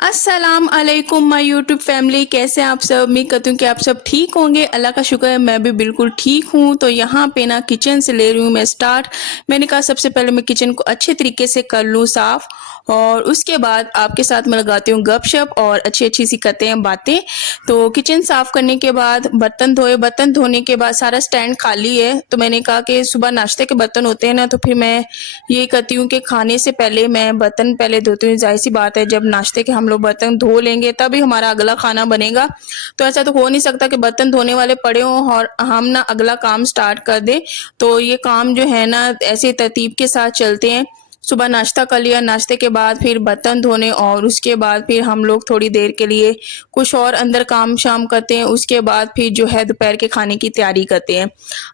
अस्सलाम अलैकुम my YouTube family, कैसे हैं आप सब। उम्मीद करती हूँ कि आप सब ठीक होंगे। अल्लाह का शुक्र है मैं भी बिल्कुल ठीक हूँ। तो यहाँ पे ना किचन से ले रही हूँ मैं स्टार्ट। मैंने कहा सबसे पहले मैं किचन को अच्छे तरीके से कर लूँ साफ, और उसके बाद आपके साथ मैं लगाती हूँ गपशप और अच्छी अच्छी सी करते हैं बातें। तो किचन साफ करने के बाद बर्तन धोए, बर्तन धोने के बाद सारा स्टैंड खाली है। तो मैंने कहा कि सुबह नाश्ते के बर्तन होते हैं ना, तो फिर मैं ये करती हूँ कि खाने से पहले मैं बर्तन पहले धोती हूँ। जाहिर सी बात है, जब नाश्ते के हम लोग बर्तन धो लेंगे तभी हमारा अगला खाना बनेगा। तो ऐसा तो हो नहीं सकता कि बर्तन धोने वाले पड़े हों और हम ना अगला काम स्टार्ट कर दें। तो ये काम जो है ना ऐसे तरतीब के साथ चलते हैं। सुबह नाश्ता कर लिया, नाश्ते के बाद फिर बर्तन धोने, और उसके बाद फिर हम लोग थोड़ी देर के लिए कुछ और अंदर काम शाम करते हैं। उसके बाद फिर जो है दोपहर के खाने की तैयारी करते हैं।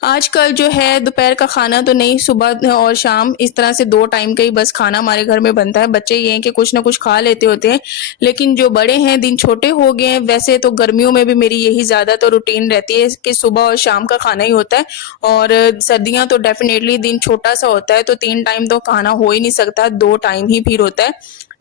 आजकल जो है दोपहर का खाना तो नहीं, सुबह और शाम इस तरह से 2 टाइम का ही बस खाना हमारे घर में बनता है। बच्चे ये हैं कि कुछ ना कुछ खा लेते होते हैं, लेकिन जो बड़े हैं दिन छोटे हो गए हैं। वैसे तो गर्मियों में भी मेरी यही ज़्यादा तो रूटीन रहती है कि सुबह और शाम का खाना ही होता है, और सर्दियाँ तो डेफ़िनेटली दिन छोटा-सा होता है, तो 3 टाइम तो खाना हो ही नहीं सकता, 2 टाइम ही फिर होता है।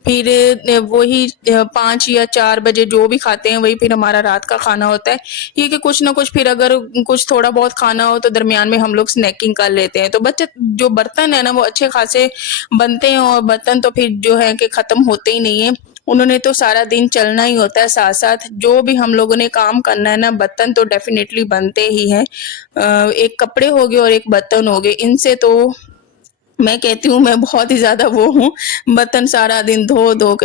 फिर वही 5 या 4 बजे जो भी खाते हैं वही फिर हमारा रात का खाना होता है। ये कि कुछ ना कुछ फिर अगर कुछ थोड़ा बहुत खाना हो तो दरमियान में हम लोग स्नैकिंग कर लेते हैं। तो बच्चे जो बर्तन है ना वो अच्छे खासे बनते हैं, और बर्तन तो फिर जो है कि ख़त्म होते ही नहीं है। उन्होंने तो सारा दिन चलना ही होता है, साथ-साथ जो भी हम लोगों ने काम करना है ना, बर्तन तो डेफ़िनेटली बनते ही हैं। एक कपड़े हो गए और एक बर्तन हो गए, इनसे तो मैं कहती हूँ मैं बहुत ही ज़्यादा वो हूँ, बर्तन सारा दिन धो-धो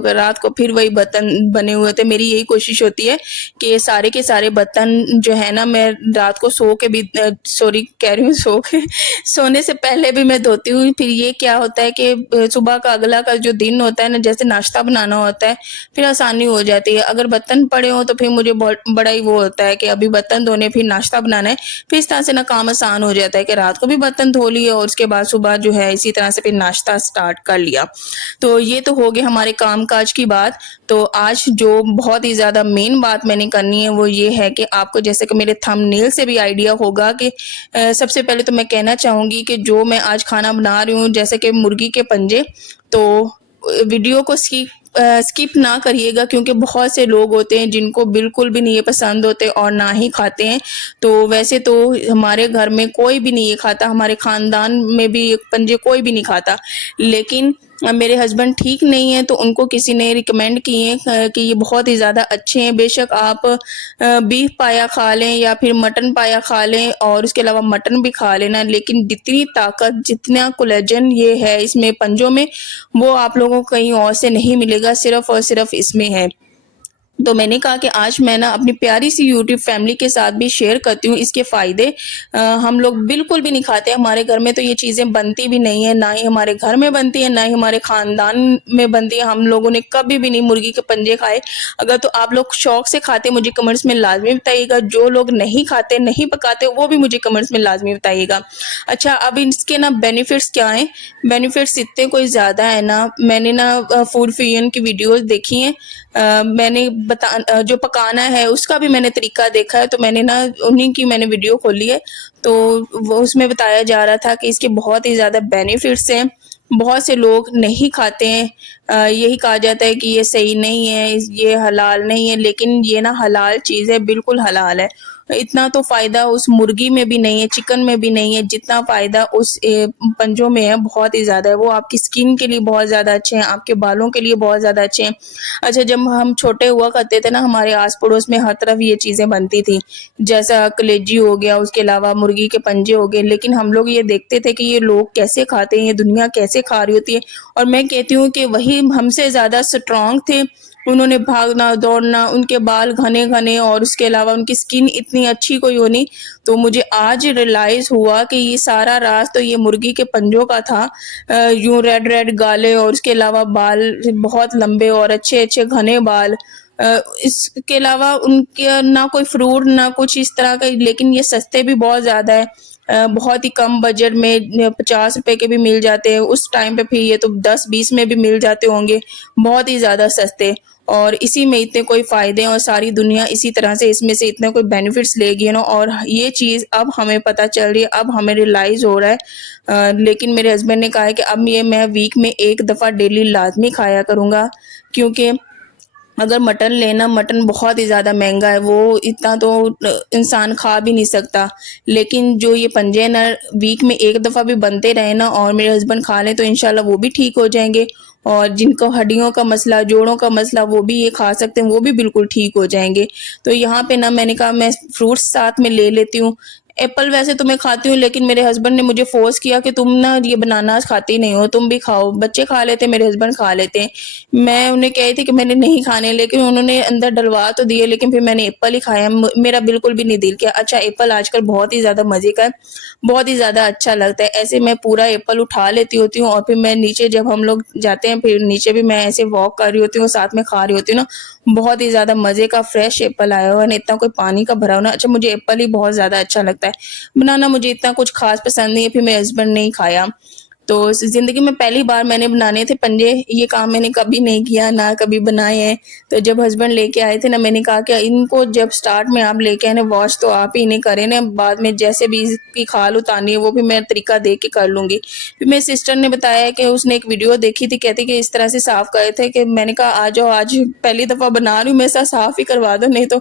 के रात को फिर वही बर्तन बने हुए थे। मेरी यही कोशिश होती है कि सारे के सारे बर्तन जो है ना मैं रात को सो के भी सॉरी कह रही हूँ सो के सोने से पहले भी मैं धोती हूँ। फिर ये क्या होता है कि सुबह का अगला का जो दिन होता है ना, जैसे नाश्ता बनाना होता है, फिर आसानी हो जाती है। अगर बर्तन पड़े हों तो फिर मुझे बहुत बड़ा ही वो होता है कि अभी बर्तन धोने फिर नाश्ता बनाना है। फिर इस तरह से ना काम आसान हो जाता है कि रात को भी बर्तन धो लिए और उसके बाद सुबह जो है इसी तरह से फिर नाश्ता स्टार्ट कर लिया। तो ये तो हो गए हमारे काम-काज की बात। तो आज जो बहुत ही ज़्यादा मेन बात मैंने करनी है वो ये है कि आपको जैसे कि मेरे थंबनेल से भी आइडिया होगा कि सबसे पहले तो मैं कहना चाहूँगी कि जो मैं आज खाना बना रही हूँ जैसे कि मुर्गी के पंजे, तो वीडियो को स्किप ना करिएगा, क्योंकि बहुत से लोग होते हैं जिनको बिल्कुल भी नहीं ये पसंद होते और ना ही खाते हैं। तो वैसे तो हमारे घर में कोई भी नहीं ये खाता, हमारे ख़ानदान में भी ये पंजे कोई भी नहीं खाता। लेकिन मेरे हस्बैंड ठीक नहीं है तो उनको किसी ने रिकमेंड किए कि ये बहुत ही ज़्यादा अच्छे हैं। बेशक आप बीफ पाया खा लें या फिर मटन पाया खा लें, और उसके अलावा मटन भी खा लेना, लेकिन जितनी ताकत, जितना कोलेजन ये है इसमें पंजों में, वो आप लोगों को कहीं और से नहीं मिलेगा, सिर्फ़ और सिर्फ़ इसमें है। तो मैंने कहा कि आज मैं ना अपनी प्यारी सी यूट्यूब फैमिली के साथ भी शेयर करती हूँ इसके फ़ायदे। हम लोग बिल्कुल भी नहीं खाते, हमारे घर में तो ये चीज़ें बनती भी नहीं है, ना ही हमारे घर में बनती है, ना ही हमारे ख़ानदान में बनती है। हम लोगों ने कभी भी नहीं मुर्गी के पंजे खाए। अगर तो आप लोग शौक़ से खाते मुझे कमेंट्स में लाज़मी बताइएगा, जो लोग नहीं खाते, नहीं पकाते वो भी मुझे कमेंट्स में लाज़मी बताइएगा। अच्छा, अब इसके ना बेनिफिट्स क्या हैं? बेनिफिट्स इतने कोई ज़्यादा है ना, मैंने ना फूड फियन की वीडियोज़ देखी हैं। मैंने जो पकाना है उसका भी मैंने तरीका देखा है, तो मैंने ना उन्हीं की मैंने वीडियो खोली है। तो वो उसमें बताया जा रहा था कि इसके बहुत ही ज़्यादा बेनिफिट्स हैं। बहुत से लोग नहीं खाते हैं, यही कहा जाता है कि ये सही नहीं है, ये हलाल नहीं है, लेकिन ये ना हलाल चीज़ है, बिल्कुल हलाल है। इतना तो फ़ायदा उस मुर्गी में भी नहीं है, चिकन में भी नहीं है, जितना फ़ायदा उस पंजों में है, बहुत ही ज़्यादा है। वो आपकी स्किन के लिए बहुत ज़्यादा अच्छे हैं, आपके बालों के लिए बहुत ज़्यादा अच्छे हैं। अच्छा, जब हम छोटे हुआ करते थे ना, हमारे आस-पड़ोस में हर तरफ ये चीज़ें बनती थी, जैसा कलेजी हो गया, उसके अलावा मुर्गी के पंजे हो गए, लेकिन हम लोग ये देखते थे कि ये लोग कैसे खाते हैं, ये दुनिया कैसे खा रही होती है, और मैं कहती हूँ कि वही हमसे ज़्यादा स्ट्रॉन्ग थे। उन्होंने भागना, दौड़ना, उनके बाल घने-घने, और उसके अलावा उनकी स्किन इतनी अच्छी कोई वो नहीं। तो मुझे आज रियलाइज़ हुआ कि ये सारा राज तो ये मुर्गी के पंजों का था। यूँ रेड-रेड गालें, और उसके अलावा बाल बहुत लंबे और अच्छे-अच्छे घने बाल। इसके अलावा उनके ना कोई फ्रूट, ना कुछ इस तरह का, लेकिन ये सस्ते भी बहुत ज़्यादा है। बहुत ही कम बजट में ₹50 के भी मिल जाते हैं। उस टाइम पे फिर ये तो 10-20 में भी मिल जाते होंगे, बहुत ही ज़्यादा सस्ते। और इसी में इतने कोई फ़ायदे हैं, और सारी दुनिया इसी तरह से इसमें से इतने कोई बेनिफिट्स लेगी ना, और ये चीज़ अब हमें पता चल रही है, अब हमें रियलाइज़ हो रहा है। लेकिन मेरे हस्बैंड ने कहा है कि अब ये मैं वीक में 1 दफ़ा डेली लाज़मी खाया करूँगा, क्योंकि अगर मटन लेना, मटन बहुत ही ज़्यादा महँगा है, वो इतना तो इंसान खा भी नहीं सकता। लेकिन जो ये पंजे हैं ना, वीक में 1 दफ़ा भी बनते रहे ना और मेरे हस्बैंड खा लें तो इंशाल्लाह वो भी ठीक हो जाएँगे और जिनको हड्डियों का मसला, जोड़ों का मसला, वो भी ये खा सकते हैं, वो भी बिल्कुल ठीक हो जाएँगे। तो यहाँ पे ना मैंने कहा मैं फ्रूट्स साथ में ले लेती हूँ। एप्पल वैसे तो मैं खाती हूँ लेकिन मेरे हस्बैंड ने मुझे फ़ोर्स किया कि तुम ना ये बनानास खाती नहीं हो, तुम भी खाओ। बच्चे खा लेते हैं, मेरे हस्बैंड खा लेते हैं। मैं उन्हें कही थी कि मैंने नहीं खाने, लेकिन उन्होंने अंदर डलवा तो दिए, लेकिन फिर मैंने एप्पल ही खाया। मेरा बिल्कुल भी नहीं दिल किया। अच्छा, एप्पल आजकल बहुत ही ज़्यादा मज़े का है, बहुत ही ज़्यादा अच्छा लगता है। ऐसे मैं पूरा एप्पल उठा लेती होती हूँ और फिर मैं नीचे जब हम लोग जाते हैं, फिर नीचे भी मैं ऐसे वॉक कर रही होती हूँ, साथ में खा रही होती हूँ ना, बहुत ही ज़्यादा मज़े का फ्रेश एप्पल आया हुआ है ना, इतना कोई पानी का भरा हुआ ना। अच्छा, मुझे एप्पल ही बहुत ज़्यादा अच्छा लगता है। बनाना मुझे इतना कुछ ख़ास पसंद नहीं है, फिर मेरे हस्बैंड ने ही खाया। तो ज़िंदगी में पहली बार मैंने बनाने थे पंजे, ये काम मैंने कभी नहीं किया, ना कभी बनाए हैं। तो जब हस्बैंड लेके आए थे ना, मैंने कहा कि इनको जब स्टार्ट में आप लेके आए ना, वॉश तो आप ही इन्हें करें ना, बाद में जैसे भी इसकी खाल उतारनी है वो भी मैं तरीका देख के कर लूँगी। फिर मेरी सिस्टर ने बताया कि उसने एक वीडियो देखी थी, कहती कि इस तरह से साफ़ करे थे, कि मैंने कहा आ जाओ, आज पहली दफ़ा बना रही हूँ, मेरे साथ साफ़ ही करवा दो, नहीं तो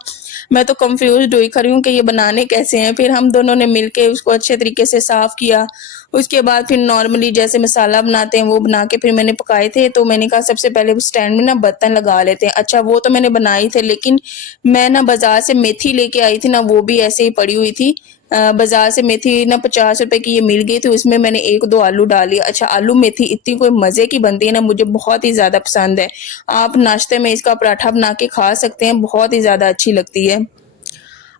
मैं तो कन्फ्यूज़्ड हुई खड़ी हूँ कि ये बनाने कैसे हैं। फिर हम दोनों ने मिलके उसको अच्छे तरीके से साफ़ किया। उसके बाद फिर नॉर्मली जैसे मसाला बनाते हैं वो बना के फिर मैंने पकाए थे, तो मैंने कहा सबसे पहले स्टैंड में ना बर्तन लगा लेते हैं। अच्छा, वो तो मैंने बनाए थे, लेकिन मैं ना बाज़ार से मेथी लेके आई थी ना, वो भी ऐसे ही पड़ी हुई थी। बाज़ार से मेथी ना ₹50 की ये मिल गई थी, उसमें मैंने 1-2 आलू डाले। अच्छा, आलू मेथी इतनी कोई मज़े की बनती है ना, मुझे बहुत ही ज़्यादा पसंद है। आप नाश्ते में इसका पराठा बना के खा सकते हैं, बहुत ही ज़्यादा अच्छी लगती है।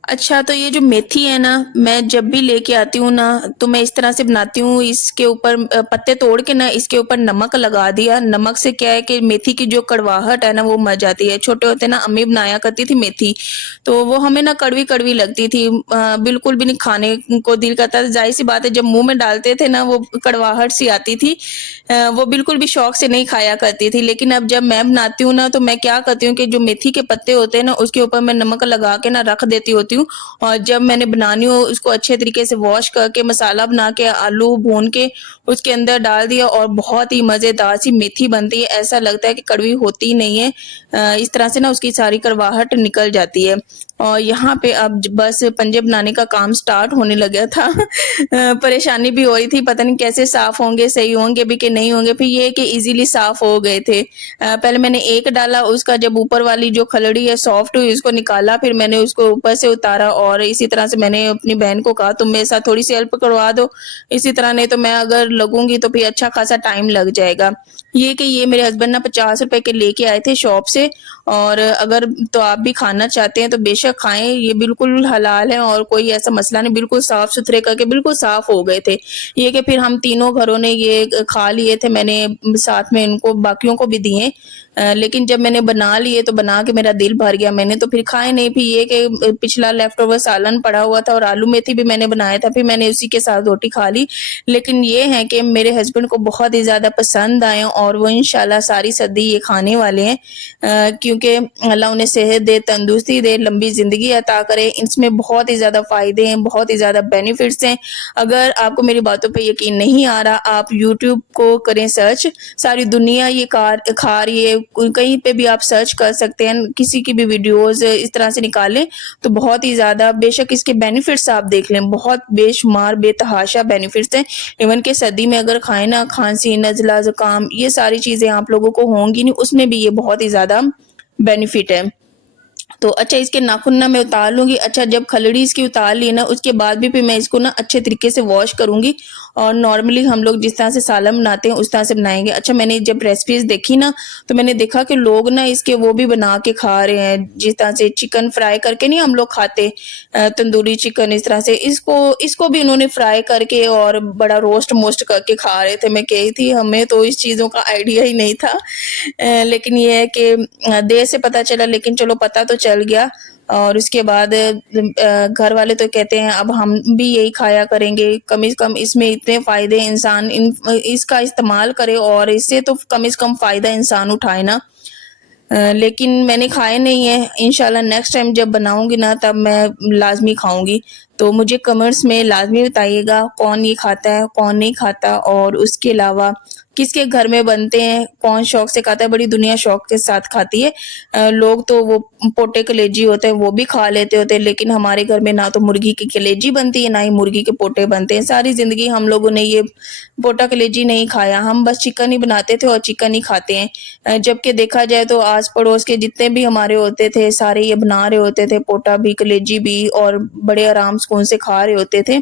अच्छा, तो ये जो मेथी है ना, मैं जब भी लेके आती हूँ ना, तो मैं इस तरह से बनाती हूँ, इसके ऊपर पत्ते तोड़ के ना इसके ऊपर नमक लगा दिया। नमक से क्या है कि मेथी की जो कड़वाहट है ना, वो मर जाती है। छोटे होते ना अम्मी बनाया करती थी मेथी, तो वो हमें ना कड़वी-कड़वी लगती थी। बिल्कुल भी नहीं खाने को दिल करता था। ज़ाहिर-सी बात है, जब मुँह में डालते थे ना, वो कड़वाहट सी आती थी। वो बिल्कुल भी शौक से नहीं खाया करती थी। लेकिन अब जब मैं बनाती हूँ ना, तो मैं क्या करती हूँ कि जो मेथी के पत्ते होते हैं ना, उसके ऊपर मैं नमक लगा के ना रख देती होती हूँ और जब मैंने बनानी हो उसको अच्छे तरीके से वॉश करके मसाला बना के आलू भून के उसके अंदर डाल दिया और बहुत ही मज़ेदार सी मेथी बनती है। ऐसा लगता है कि कड़वी होती ही नहीं है। इस तरह से ना उसकी सारी कड़वाहट निकल जाती है और यहाँ पे अब बस पंजे बनाने का काम स्टार्ट होने लगा था। परेशानी भी हो रही थी, पता नहीं कैसे साफ़ होंगे, सही होंगे भी कि नहीं होंगे। फिर ये है कि ईज़िली साफ़ हो गए थे। पहले मैंने एक डाला, उसका जब ऊपर वाली जो खलड़ी है सॉफ्ट हुई, उसको निकाला, फिर मैंने उसको ऊपर से उतारा और इसी तरह से मैंने अपनी बहन को कहा तुम मेरे साथ थोड़ी-सी हेल्प करवा दो। इसी तरह नहीं तो मैं अगर लगूँगी तो फिर अच्छा खासा टाइम लग जाएगा। ये कि ये मेरे हस्बैंड ना ₹50 के लेके आए थे शॉप से और अगर तो आप भी खाना चाहते हैं तो बेशक खाएँ, ये बिल्कुल हलाल है और कोई ऐसा मसला नहीं, बिल्कुल साफ-सुथरे करके बिल्कुल साफ हो गए थे। ये कि फिर हम तीनों घरों ने ये खा लिए थे, मैंने साथ में इनको बाकियों को भी दिए। लेकिन जब मैंने बना लिए तो बना के मेरा दिल भर गया, मैंने तो फिर खाए नहीं। फिर ये कि पिछला लेफ्ट ओवर सालन पड़ा हुआ था और आलू मेथी भी मैंने बनाया था, फिर मैंने उसी के साथ रोटी खा ली। लेकिन ये है कि मेरे हस्बैंड को बहुत ही ज़्यादा पसंद आए और वो इंशाल्लाह सारी सर्दी ये खाने वाले हैं, क्योंकि अल्लाह उन्हें सेहत दे, तंदुरुस्ती दे, लंबी ज़िंदगी अता करे। इसमें बहुत ही ज़्यादा फ़ायदे हैं, बहुत ही ज़्यादा बेनिफिट्स हैं। अगर आपको मेरी बातों पे यकीन नहीं आ रहा, आप यूट्यूब को करें सर्च, सारी दुनिया ये खा रही है, कहीं पे भी आप सर्च कर सकते हैं, किसी की भी वीडियोज़ इस तरह से निकालें, तो बहुत ही ज़्यादा बेशक इसके बेनिफिट्स आप देख लें, बहुत बेशुमार बेतहाशा बेनिफिट्स हैं। इवन कि सर्दी में अगर खाएँ ना, खाँसी, नज़ला, ज़ुकाम ये सारी चीज़ें आप लोगों को होंगी नहीं, उसमें भी ये बहुत ही ज़्यादा बेनिफिट है। तो अच्छा, इसके नाखून ना मैं उतार लूँगी। अच्छा, जब खलड़ी इसकी उतार ली ना, उसके बाद भी फिर मैं इसको ना अच्छे तरीके से वॉश करूँगी और नॉर्मली हम लोग जिस तरह से सालन बनाते हैं उस तरह से बनाएँगे। अच्छा, मैंने जब रेसिपीज़ देखी ना, तो मैंने देखा कि लोग ना इसके वो भी बना के खा रहे हैं, जिस तरह से चिकन फ्राई करके नहीं हम लोग खाते, तंदूरी चिकन इस तरह से, इसको इसको भी उन्होंने फ्राई करके और बड़ा रोस्ट-मोस्ट करके खा रहे थे। मैं कही थी हमें तो इस चीज़ों का आइडिया ही नहीं था। लेकिन ये है कि देर से पता चला, लेकिन चलो पता तो चल गया और उसके बाद घर वाले तो कहते हैं अब हम भी यही खाया करेंगे, कम से कम इसमें इतने फ़ायदे इंसान इसका इस्तेमाल करे और इससे तो कम से कम फ़ायदा इंसान उठाए ना। लेकिन मैंने खाए नहीं है, इंशाल्लाह नेक्स्ट टाइम जब बनाऊँगी ना तब मैं लाज़मी खाऊँगी। तो मुझे कमेंट्स में लाज़मी बताइएगा कौन ये खाता है, कौन नहीं खाता और उसके अलावा किसके घर में बनते हैं, कौन शौक से खाता है, बड़ी दुनिया शौक के साथ खाती है। लोग तो वो पोटे कलेजी होते हैं वो भी खा लेते होते हैं, लेकिन हमारे घर में ना तो मुर्गी की कलेजी बनती है, ना ही मुर्गी के पोटे बनते हैं। सारी ज़िंदगी हम लोगों ने ये पोटा कलेजी नहीं खाया, हम बस चिकन ही बनाते थे और चिकन ही खाते हैं। जबकि देखा जाए तो आस-पड़ोस के जितने भी हमारे होते थे, सारे ये बना रहे होते थे, पोटा भी, कलेजी भी और बड़े आराम सुकून से खा रहे होते थे।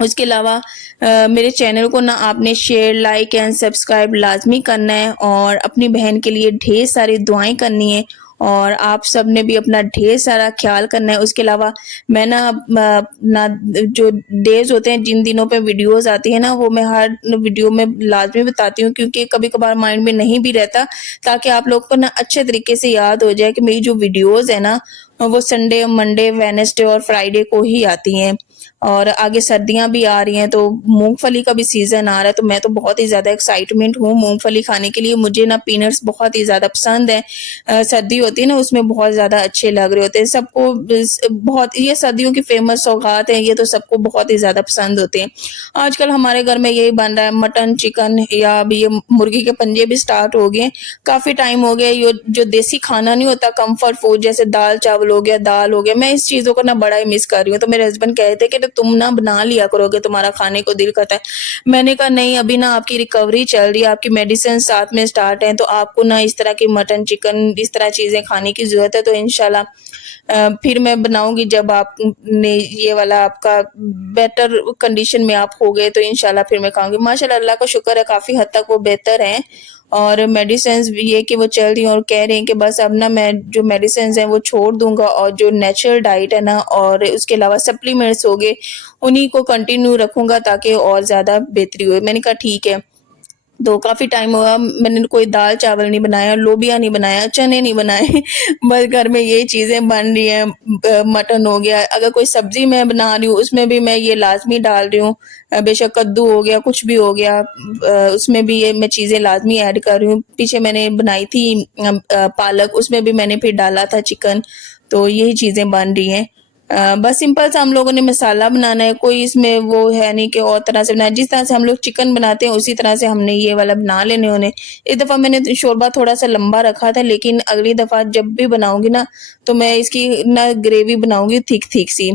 उसके अलावा मेरे चैनल को ना आपने शेयर, लाइक एंड सब्सक्राइब लाज़मी करना है और अपनी बहन के लिए ढेर सारी दुआएँ करनी है और आप सब ने भी अपना ढेर सारा ख़्याल करना है। उसके अलावा मैं ना जो डेज़ होते हैं, जिन दिनों पे वीडियोज़ आती है ना, वो मैं हर वीडियो में लाज़मी बताती हूँ क्योंकि कभी-कभार माइंड में नहीं भी रहता, ताकि आप लोग को ना अच्छे तरीके से याद हो जाए कि मेरी जो वीडियोज़ है ना, वो संडे, मंडे, वेडनेसडे और फ्राइडे को ही आती हैं। और आगे सर्दियाँ भी आ रही हैं, तो मूँगफली का भी सीज़न आ रहा है, तो मैं तो बहुत ही ज़्यादा एक्साइटमेंट हूँ मूँगफली खाने के लिए। मुझे ना पीनट्स बहुत ही ज़्यादा पसंद हैं। सर्दी होती है ना, उसमें बहुत ज़्यादा अच्छे लग रहे होते हैं। सबको इस बहुत ये सर्दियों की फ़ेमस सौगात है, ये तो सबको बहुत ही ज़्यादा पसंद होते हैं। आजकल हमारे घर में यही बन रहा है, मटन, चिकन या अभी ये मुर्गी के पंजे भी स्टार्ट हो गए हैं। काफ़ी टाइम हो गया यो जो देसी खाना नहीं होता, कम्फर्ट फूड जैसे दाल-चावल हो गया, दाल हो गया, मैं इस चीज़ों को ना बड़ा ही मिस कर रही हूँ। तो मेरे हस्बैंड कह रहे थे कि तुम ना बना लिया करोगे, तुम्हारा खाने को दिल करता है। मैंने कहा नहीं, अभी ना आपकी रिकवरी चल रही है, आपकी मेडिसिन साथ में स्टार्ट है, तो आपको ना इस तरह की मटन, चिकन इस तरह चीज़ें खाने की ज़रूरत है, तो इंशाल्लाह फिर मैं बनाऊँगी जब आपने ये वाला आपका बेटर कंडीशन में आप हो गए, तो इंशाल्लाह फिर मैं खाऊँगी। माशाल्लाह अल्लाह का शुक्र है काफ़ी हद तक वो बेहतर हैं और मेडिसिन्स भी ये कि वो चल रही हैं और कह रही हैं कि बस अब ना मैं जो मेडिसिन्स हैं वो छोड़ दूँगा और जो नेचुरल डाइट है ना और उसके अलावा सप्लीमेंट्स हो गए, उन्हीं को कंटिन्यू रखूँगा ताकि और ज़्यादा बेहतरी हो। मैंने कहा ठीक है। तो काफ़ी टाइम हुआ मैंने कोई दाल-चावल नहीं बनाया, लोबिया नहीं बनाया, चने नहीं बनाए बस घर में यही चीज़ें बन रही हैं। मटन हो गया, अगर कोई सब्ज़ी मैं बना रही हूँ, उसमें भी मैं ये लाज़मी डाल रही हूँ। बेशक कद्दू हो गया, कुछ भी हो गया, उसमें भी ये मैं चीज़ें लाज़मी ऐड कर रही हूँ। पीछे मैंने बनाई थी पालक, उसमें भी मैंने फिर डाला था चिकन, तो यही चीज़ें बन रही हैं। बस सिंपल सा हम लोगों ने मसाला बनाना है, कोई इसमें वो है नहीं कि और तरह से बनाया। जिस तरह से हम लोग चिकन बनाते हैं, उसी तरह से हमने ये वाला बना लेने होने। इस दफ़ा मैंने शोरबा थोड़ा-सा लंबा रखा था, लेकिन अगली दफ़ा जब भी बनाऊँगी ना, तो मैं इसकी ना ग्रेवी बनाऊँगी थिक-थिक सी।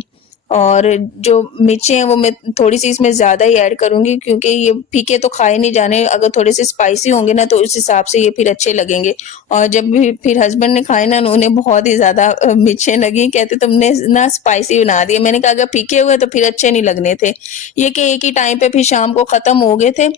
और जो मिर्चें हैं, वो मैं थोड़ी-सी इसमें ज़्यादा ही ऐड करूँगी क्योंकि ये फीके तो खाए नहीं जाने, अगर थोड़े से स्पाइसी होंगे ना, तो उस हिसाब से ये फिर अच्छे लगेंगे। और जब भी फिर हस्बैंड ने खाए ना, उन्हें बहुत ही ज़्यादा मिर्चें लगी, कहते तुमने ना स्पाइसी बना दिए। मैंने कहा अगर फीके हुए तो फिर अच्छे नहीं लगने थे। ये कि एक ही टाइम पे फिर शाम को ख़त्म हो गए थे।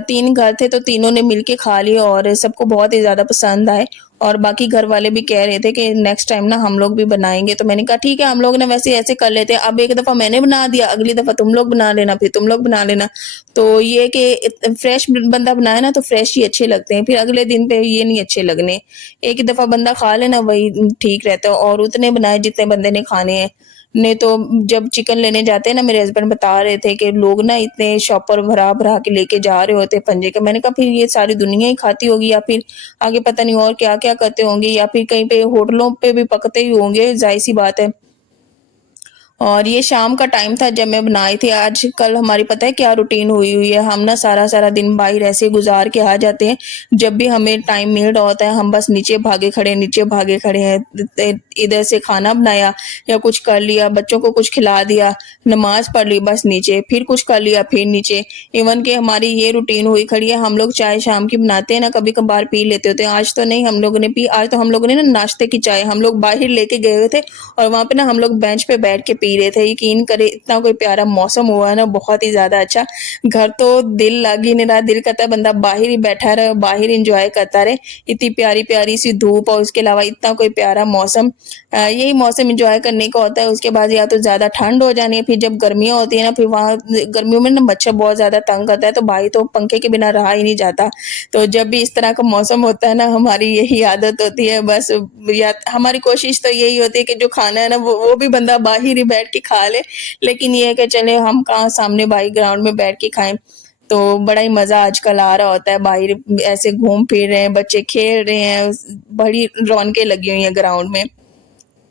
3 घर थे तो तीनों ने मिल के खा लिए और सबको बहुत ही ज़्यादा पसंद आए और बाकी घर वाले भी कह रहे थे कि नेक्स्ट टाइम ना हम लोग भी बनाएँगे। तो मैंने कहा ठीक है, हम लोग ना वैसे ऐसे कर लेते हैं। अब एक दफ़ा मैंने बना दिया, अगली दफ़ा तुम लोग बना लेना, फिर तुम लोग बना लेना। तो ये कि फ्रेश बंदा बनाए ना तो फ्रेश ही अच्छे लगते हैं, फिर अगले दिन पे ये नहीं अच्छे लगने। एक ही दफ़ा बंदा खा ले ना, वही ठीक रहता है और उतने बनाए जितने बंदे ने खाने हैं। नहीं तो जब चिकन लेने जाते हैं ना, मेरे हस्बैंड बता रहे थे कि लोग ना इतने शॉपर भरा-भरा के लेके जा रहे होते हैं पंजे के। मैंने कहा फिर ये सारी दुनिया ही खाती होगी या फिर आगे पता नहीं और क्या-क्या करते होंगे या फिर कहीं पे होटलों पे भी पकते ही होंगे, ज़ाहिर-सी बात है। और ये शाम का टाइम था जब मैं बनाई थी। आजकल हमारी पता है क्या रूटीन हुई हुई है, हम ना सारा-सारा दिन बाहर ऐसे गुज़ार के आ जाते हैं। जब भी हमें टाइम मिल रहा होता है, हम बस नीचे भागे खड़े हैं। इधर से खाना बनाया या कुछ कर लिया, बच्चों को कुछ खिला दिया, नमाज़ पढ़ ली, बस नीचे, फिर कुछ कर लिया, फिर नीचे। इवन कि हमारी ये रूटीन हुई खड़ी है, हम लोग चाय शाम की बनाते हैं ना, कभी-कभार पी लेते होते हैं। आज तो नहीं हम लोगों ने पी, आज तो हम लोगों ने ना नाश्ते की चाय हम लोग बाहर लेके गए हुए थे और वहाँ पे ना हम लोग बेंच पे बैठ के पी रहे थे। यकीन करें इतना कोई प्यारा मौसम हुआ है ना, बहुत ही ज़्यादा अच्छा। घर तो दिल लग ही नहीं रहा, दिल करता है बंदा बाहर ही बैठा रहे, बाहर एन्जॉय करता रहे। इतनी प्यारी-प्यारी सी धूप और उसके अलावा इतना कोई प्यारा मौसम। यही मौसम एन्जॉय करने का होता है। उसके बाद या तो ज़्यादा ठंड हो जानी है, फिर जब गर्मियाँ होती है ना, फिर वहाँ गर्मियों में ना मच्छर बहुत ज़्यादा तंग करता है, तो बाहर तो पंखे के बिना रहा ही नहीं जाता। तो जब भी इस तरह का मौसम होता है ना, हमारी यही आदत होती है बस, या हमारी कोशिश तो यही होती है कि जो खाना है ना वो भी बंदा बाहर ही बैठ के खा ले, लेकिन ये है कि चले हम कहाँ सामने बाहर ग्राउंड में बैठ के खाएँ। तो बड़ा ही मज़ा आजकल आ रहा होता है, बाहर ऐसे घूम फिर रहे हैं, बच्चे खेल रहे हैं, बड़ी रौनकें लगी हुई हैं ग्राउंड में।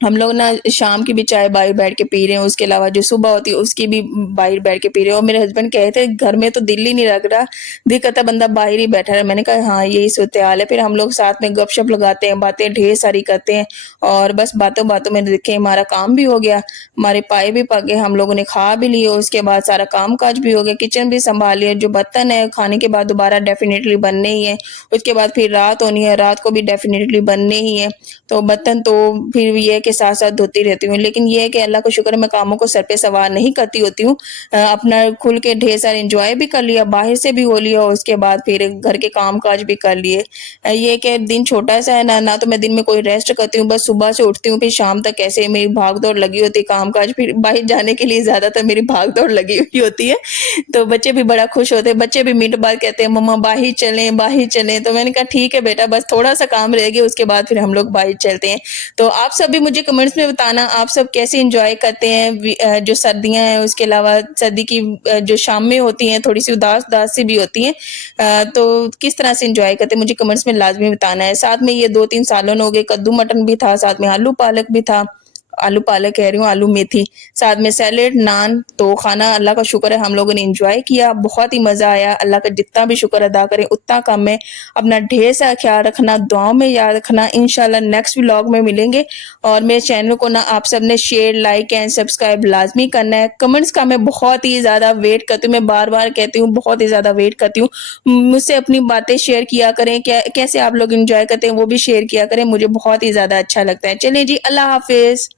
हम लोग ना शाम की भी चाय बाहर बैठ के पी रहे हैं, उसके अलावा जो सुबह होती है उसकी भी बाहर बैठ के पी रहे हैं। और मेरे हस्बैंड कहे थे घर में तो दिल ही नहीं लग रहा, दिल करता बंदा बाहर ही बैठा रहे। मैंने कहा हाँ यही सूरत-ए-हाल है। फिर हम लोग साथ में गपशप लगाते हैं, बातें ढेर सारी करते हैं और बस बातों-बातों में देखिए हमारा काम भी हो गया, हमारे पाए भी पक गए, हम लोगों ने खा भी लिए, उसके बाद सारा काम-काज भी हो गया, किचन भी सँभाल लिया। जो बर्तन है खाने के बाद दोबारा डेफ़िनेटली बनने ही है। उसके बाद फिर रात होनी है, रात को भी डेफ़िनेटली बनने ही है। तो बर्तन तो फिर ये है कि साथ-साथ धोती रहती हूँ। लेकिन ये है कि अल्लाह का शुक्र है मैं कामों को सर पे सवार नहीं करती होती हूँ। अपना खुल के ढेर सारे एन्जॉय भी कर लिया, बाहर से भी हो लिया और उसके बाद फिर घर के काम-काज भी कर लिए। ये है कि दिन छोटा-सा है ना तो मैं दिन में कोई रेस्ट करती हूँ, बस सुबह से उठती हूँ फिर शाम तक ऐसे मेरी भाग-दौड़ लगी होती है काम-काज, फिर बाहर जाने के लिए ज़्यादातर मेरी भाग-दौड़ लगी हुई होती है। तो बच्चे भी बड़ा खुश होते हैं, बच्चे भी मिनट बाद कहते हैं मम्मा बाहर चलें, बाहर चलें। तो मैंने कहा ठीक है बेटा बस थोड़ा-सा काम रह गया उसके बाद फिर हम लोग बाहर चलते हैं। तो आप सब भी मुझे कमेंट्स में बताना आप सब कैसे एन्जॉय करते हैं जो सर्दियाँ हैं उसके अलावा सर्दी की जो शामें होती हैं थोड़ी-सी उदास-उदास सी भी होती हैं। तो किस तरह से एन्जॉय करते हैं मुझे कमेंट्स में लाज़मी बताना है। साथ में ये 2-3 सालन हो गए, कद्दू मटन भी था, साथ में आलू पालक भी था। आलू पालक कह रही हूँ, आलू मेथी, साथ में सैलेड, नान, तो खाना अल्लाह का शुक्र है हम लोगों ने एन्जॉय किया, बहुत ही मज़ा आया। अल्लाह का जितना भी शुक्र अदा करें उतना कम है। अपना ढेर सारा ख़्याल रखना, दुआओं में याद रखना। इंशाल्लाह नेक्स्ट व्लॉग में मिलेंगे और मेरे चैनल को ना आप सबने शेयर, लाइक एंड सब्सक्राइब लाज़मी करना है। कमेंट्स का मैं बहुत ही ज़्यादा वेट करती हूँ, मैं बार-बार कहती हूँ, बहुत ही ज़्यादा वेट करती हूँ। मुझसे अपनी बातें शेयर किया करें, कैसे आप लोग एन्जॉय करते हैं वो भी शेयर किया करें, मुझे बहुत ही ज़्यादा अच्छा लगता है। चलिए जी, अल्लाह हाफ़िज़।